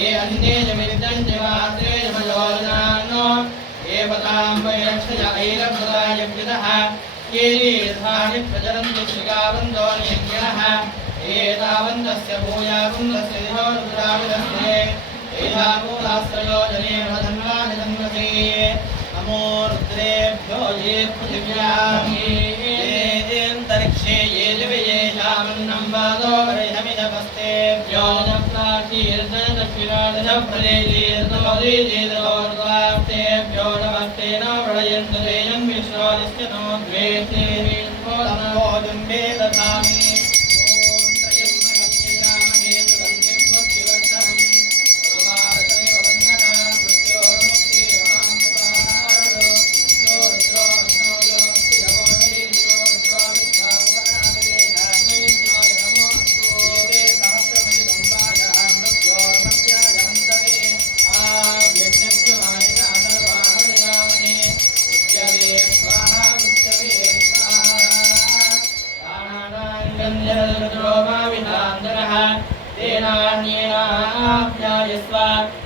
ये अन्ये जमिदं जवात्रे जमयोजनानो ये पतां वैरक्षय ऐरभदाय विदः ये धानि प्रचरन्ति श्रीगावन्दो नियज्ञः एतावन्तस्य भूयावन्तस्य दिशोरुद्राविदस्ते एतावूलाश्रयोजने वधन्वानि तन्वसे नमो रुद्रेभ्यो ये पृथिव्यां येऽन्तरिक्षे ये दिवे येषामन्नं वादो परिहमिदपस्तेभ्यो नप्राचीर्दनदक्षिणादशप्रदेशीर्दोदीजीर्दोर्दास्तेभ्यो नमस्ते न प्रलयन्तु तेजं विश्वादिश्च नो द्वेष्टे वीर्भोजम्बे दधामि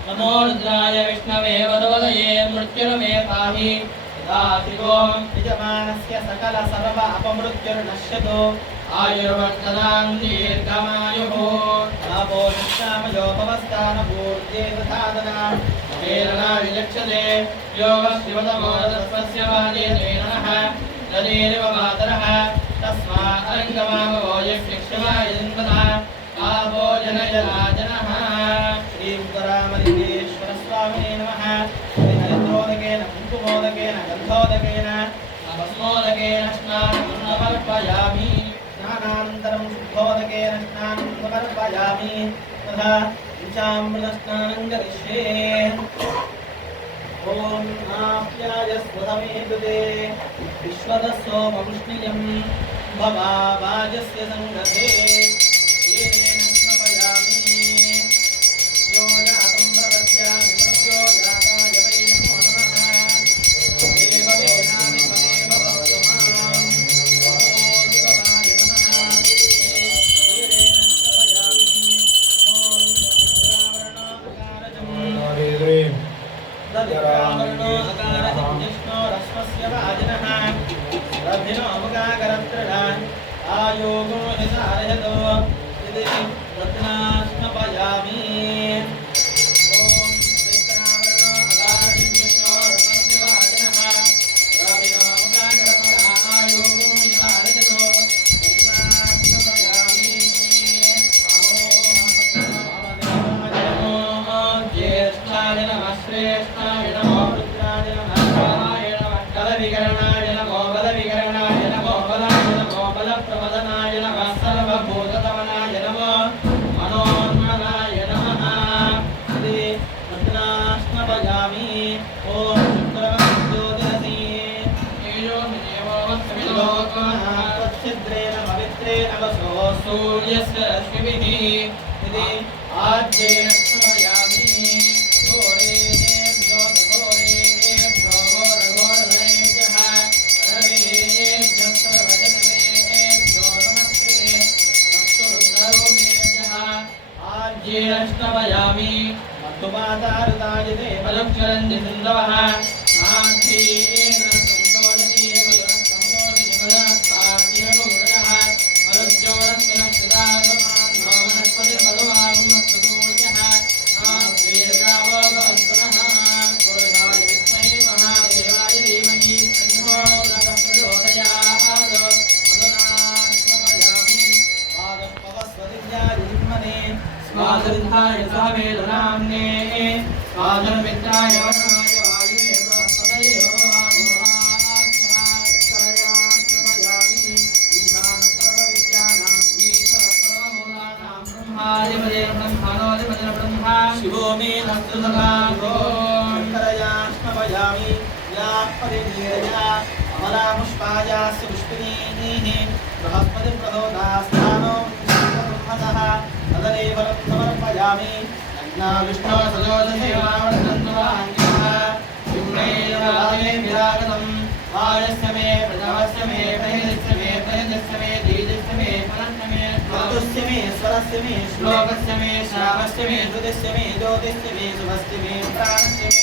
नमो रुद्राय विष्णवे वरवदये मृत्युर्मे पाहि दासिको यजमानस्य सकल सर्व अपमृत्युर्नश्यतु आयुर्वर्धनां दीर्घमायुः तापो निष्कामयोपवस्थानपूर्ते तथादना प्रेरणा विलक्ष्यते योगशिवतमोदस्वस्य वादेनः तदेव मातरः तस्मात् अरङ्गमामवो यक्षिक्षमायजन्तः पापो जनयराजनः श्रीमुद्रामलिङ्गेश्वर स्वामिने नमः हरिद्रोदकेन कुङ्कुमोदकेन गन्धोदकेन भस्मोदकेन स्नानं समर्पयामि स्नानानन्तरं शुद्धोदकेन स्नानं समर्पयामि तथा पंचामृतस्नानं करिष्ये ॐ आप्यायस्वतमेतुते विश्वदस्सोमपुष्टियं भवावाजस्य सङ्गते आयोगो हितारहतो यदि रत्नास्मपयामि प्रमदनाय नमः सर्वभूततमनाय नमः मनोन्मनाय नमः श्री रत्नास्मपयामि ॐ शुक्रवज्योतिरसि तेजो निदेवोत्सविलोकः तच्छिद्रेण पवित्रेण वसो सूर्यस्य रश्मिभिः इति आद्येन स्मयामि घोरेभ्यो घोरेभ्यो घोरघोरधनेभ्यः रवेभ्यः सर्वजनेभ्यो आज्येष्टवयामि मधुमातारुदायते फलक्षरन्ति सिन्धवः आद्धीन संतोषीय संतोषिजमदस्तातिरनुमृतः फलज्योरस्वनक्षितागमान् वनस्पतिर्मधुमागमस्तुतूर्यः आद्वीर्गावभवन्तनः पुरुषाय विद्महे महादेवाय धीमहि तन्नो प्रचोदयात् मधुनास्मपयामि पादपवस्वदिव्यादिमने स्वादृद्धाय सहवेदनाम्ने स्वादर्मित्राय वरुणाय वायुवे बृहस्पतये भगवान् ईशान सर्वविद्यानां ईश्वर सर्वभूतानां ब्रह्मादिपदे ब्रह्माणोऽधिपतिर् ब्रह्मा शिवो मे नस्तुतभागो शङ्करयास्मपयामि याः परिनीरया अमलापुष्पायास्य पुष्पिनीः बृहस्पतिप्रदोदास्थानो ब्रह्मतः तदनेवलं समर्पयामि नग्ना विष्णो सजोदसेवावर्धन्वान्यः विघ्नैर्वादे विरागतं वायस्य मे प्रजावस्य मे प्रहितस्य मे दीजस्य मे फलस्य मे ऋतुस्य मे स्वरस्य मे श्लोकस्य मे श्रावस्य मे धृतस्य मे ज्योतिस्य मे शुभस्य मे प्राणस्य मे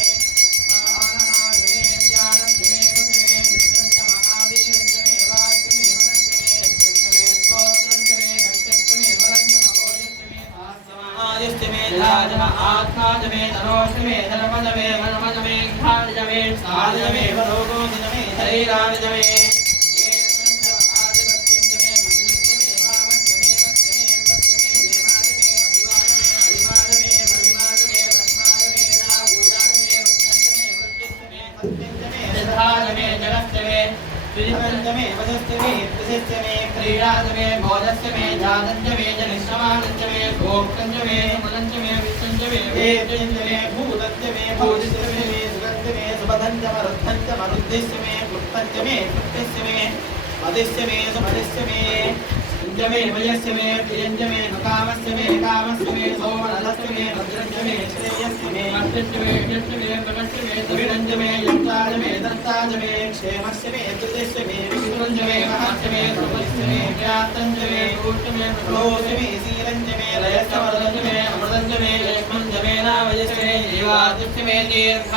आत्माजमे तरोषमे धर्मजमे मनमजमे घाटजमे साधजमे वरोगोजमे शरीराजमे पंचमे वजस्यमे प्रशस्यमे क्रीडाजमे भोजस्यमे जातंजमे जनिश्रमानंजमे भोक्तंजमे मदंजमे विष्टंजमे वेदंजमे भूतंजमे भूजिष्यमे सुगंधमे सुबधंजमरुद्धंजमरुद्धिष्यमे क्लुप्तंजमे क्लुप्तिष्यमे मदिष्यमे सुमदिष्यमे इंजमे वयस्यमे प्रियंजमे नकामस्यमे कामस्यमे सोमनलस्यमे भद्रंजमे श्रेयस्यमे मर्त्यस्यमे यस्यमे प्रकस्यमे सुविरंजमे यंताजमे दत्ताजमे क्षेमस्यमे कृतिस्यमे विष्णुंजमे महस्यमे सर्वस्यमे व्याप्तंजमे भूष्यमे प्रभोस्यमे सीरंजमे लयस्यमरुदंजमे अमृतंजमे लक्ष्मणंजमे नावयस्यमे जीवादिस्यमे दीर्घ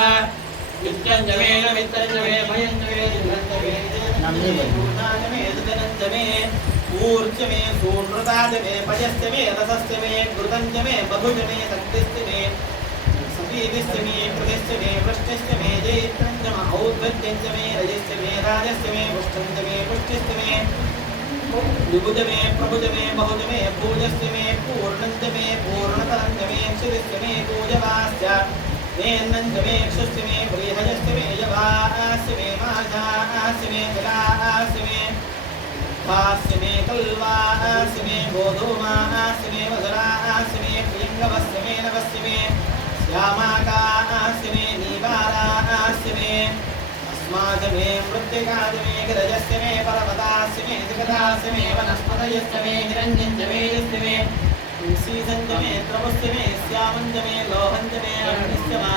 युक्तंजमे नमित्तंजमे भयंजमे जिगंजमे भूताजमे सुदनंजमे ऊर्जमे सूर्णताजमे पयस्यमे रसस्यमे घृतंजमे बहुजमे शक्तिस्यमे सपीतिस्यमे प्रतिस्यमे वृष्टिस्यमे जैत्रंजम औद्वत्यंजमे रजस्यमे राजस्यमे पुष्टंजमे पुष्टिस्यमे विभुजमे प्रभुजमे बहुजमे भूजस्यमे पूर्णंजमे पूर्णतरंजमे क्षितिस्यमे पूजवास्य वेन्नंजमे क्षुस्यमे प्रियहजस्यमे यवास्यमे माजास्यमे जलास्यमे वास्यमे कल्वास्यमे गोधूमास्यमे वज्रास्यमे प्रियंगवस्यमे नवस्यमे श्यामाकास्यमे नीवारास्यमे अस्माजमे मृत्तिकाजमे गिरजस्यमे पर्वतास्यमे जगदास्यमे वनस्पतयस्यमे हिरण्यंजमे यस्यमे तुलसीसंजमे द्रवस्यमे श्यामंजमे लोहंजमे अग्निस्यमे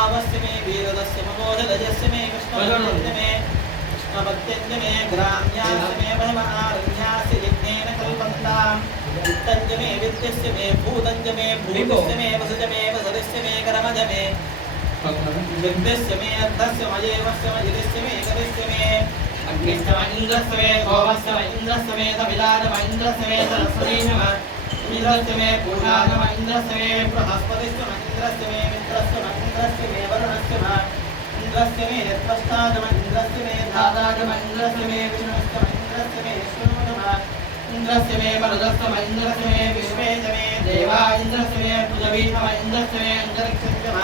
आवस्यमे वीरदस्यमे मोददजस्यमे कृष्णवज्रंजमे भक्त्यंजमे ग्राम्यास्यमे वहमारण्यास्य यज्ञेन कल्पन्ताम् वित्तंजमे वित्तस्यमे भूतंजमे भूतस्यमे वसजमे वसदस्यमे कर्मजमे यज्ञस्यमे अर्थस्यमयेवस्यम यदिस्यमे कदिस्यमे अग्निस्यम इन्द्रस्यमे सोमस्यम इन्द्रस्यमे सविदाजम इन्द्रस्यमे सरस्वतीशम इन्द्रस्यमे पूर्णाजम इन्द्रस्यमे बृहस्पतिस्यम इन्द्रस्यमे मित्रस्यम इन्द्रस्यमे वरुणस्यम इंद्रस्यमे त्वष्टाजम इंद्रस्यमे धाताजम इंद्रस्यमे विष्णुस्तम इंद्रस्यमे विष्णुजम इंद्रस्यमे मरुदस्तम इंद्रस्यमे विश्वेजमे देवा इंद्रस्यमे पृथ्वीतम इंद्रस्यमे अंतरिक्षजम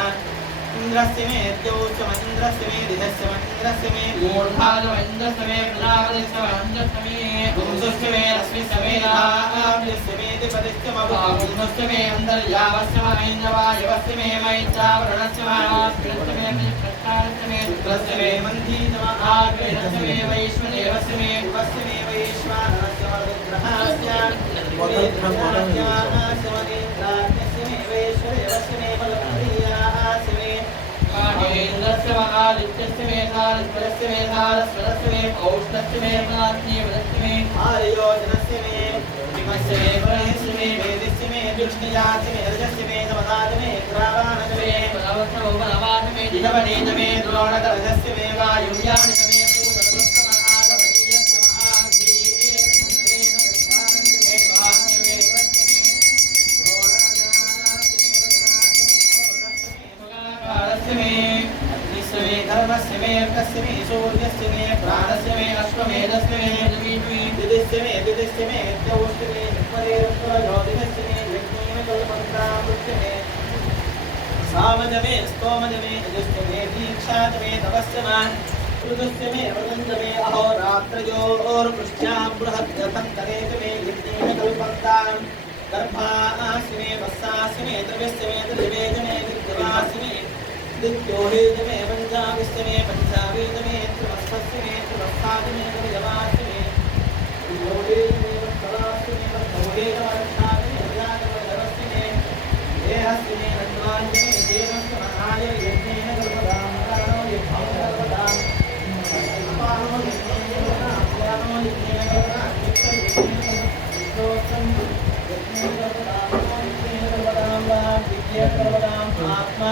इंद्रस्यमे द्यौश्चम इंद्रस्यमे दिशस्यम इंद्रस्यमे मूर्धाजम इंद्रस्यमे प्रजापतिस्तम इंद्रस्यमे पुंसस्यमे रश्मिस्यमे आप्यस्यमे दिपतिस्यम पुंसस्यमे अंतर्यावस्यम ऐन्द्रवायवस्यमे मैत्रावरणस्यम आस्यस्यमे शुक्रस्यमे मन्थीतम आग्रहस्यमे वैश्वदेवस्यमे भुवस्यमे वैश्वानरस्यम रुद्रहास्य वरुद्रहास्यमनीन्द्राज्ञस्यमे वैश्वदेवस्यमे बलप्रियास्यमे महेन्द्रस्यम आदित्यस्यमे सारस्वतस्यमे सारस्वतस्यमे औष्णस्यमे प्राज्ञेवदस्यमे आर्योजनस्यमे विमस्यमे परमेश्वमे वेदिस्यमे विष्णुयास्यमे रजस्यमे समदाजमे ग्रावाणजमे पदवत्समोपनवासमे जितवनेजमे द्रोणकरजस्यमे वायुव्यानिजमे पूतदस्तम आगवनीयस्यम आग्रीयेस्यमे नमस्कारञ्जमे स्वाहास्यमे वृक्षमे द्रोणाजानास्यमे वज्रास्यमे अवरुणस्यमे अग्निस्यमे कर्मस्यमे अर्कस्यमे सूर्यस्यमे प्राणस्यमे अश्वमेधस्यमे दिदिस्यमे दिदिस्यमे द्यौस्यमे ज्योतिषस्यमे यज्ञेन कल्पन्तामृत्यमे सामजमे स्तोमजमे यजुस्यमे दीक्षाजमे तपस्यमे ऋतुस्यमे वदन्तमे अहोरात्रयोर्पृष्ट्यां बृहद्रथन्तरेजमे यज्ञेन कल्पन्ताम् गर्भास्यमे वत्सास्यमे द्रव्यस्यमे त्रिवेजमे विद्यवास्यमे दित्योहेजमे पञ्चाविस्यमे पञ्चावेजमे त्रिवत्सस्यमे त्रिवत्साजमे कविजवास्यमे योहेजमे वत्सवास्यमे वत्सोहेजमरक्षाजमे विराजमजवस्यमे देहस्यमे नन्द्वाञ्जमे देवस्य महाय यज्ञेन कल्पदां प्राणो यज्ञेन कल्पदां अपानो यज्ञेन कल्पदां व्यानो यज्ञेन कल्पदां चित्तं यज्ञेन कल्पदां आत्मा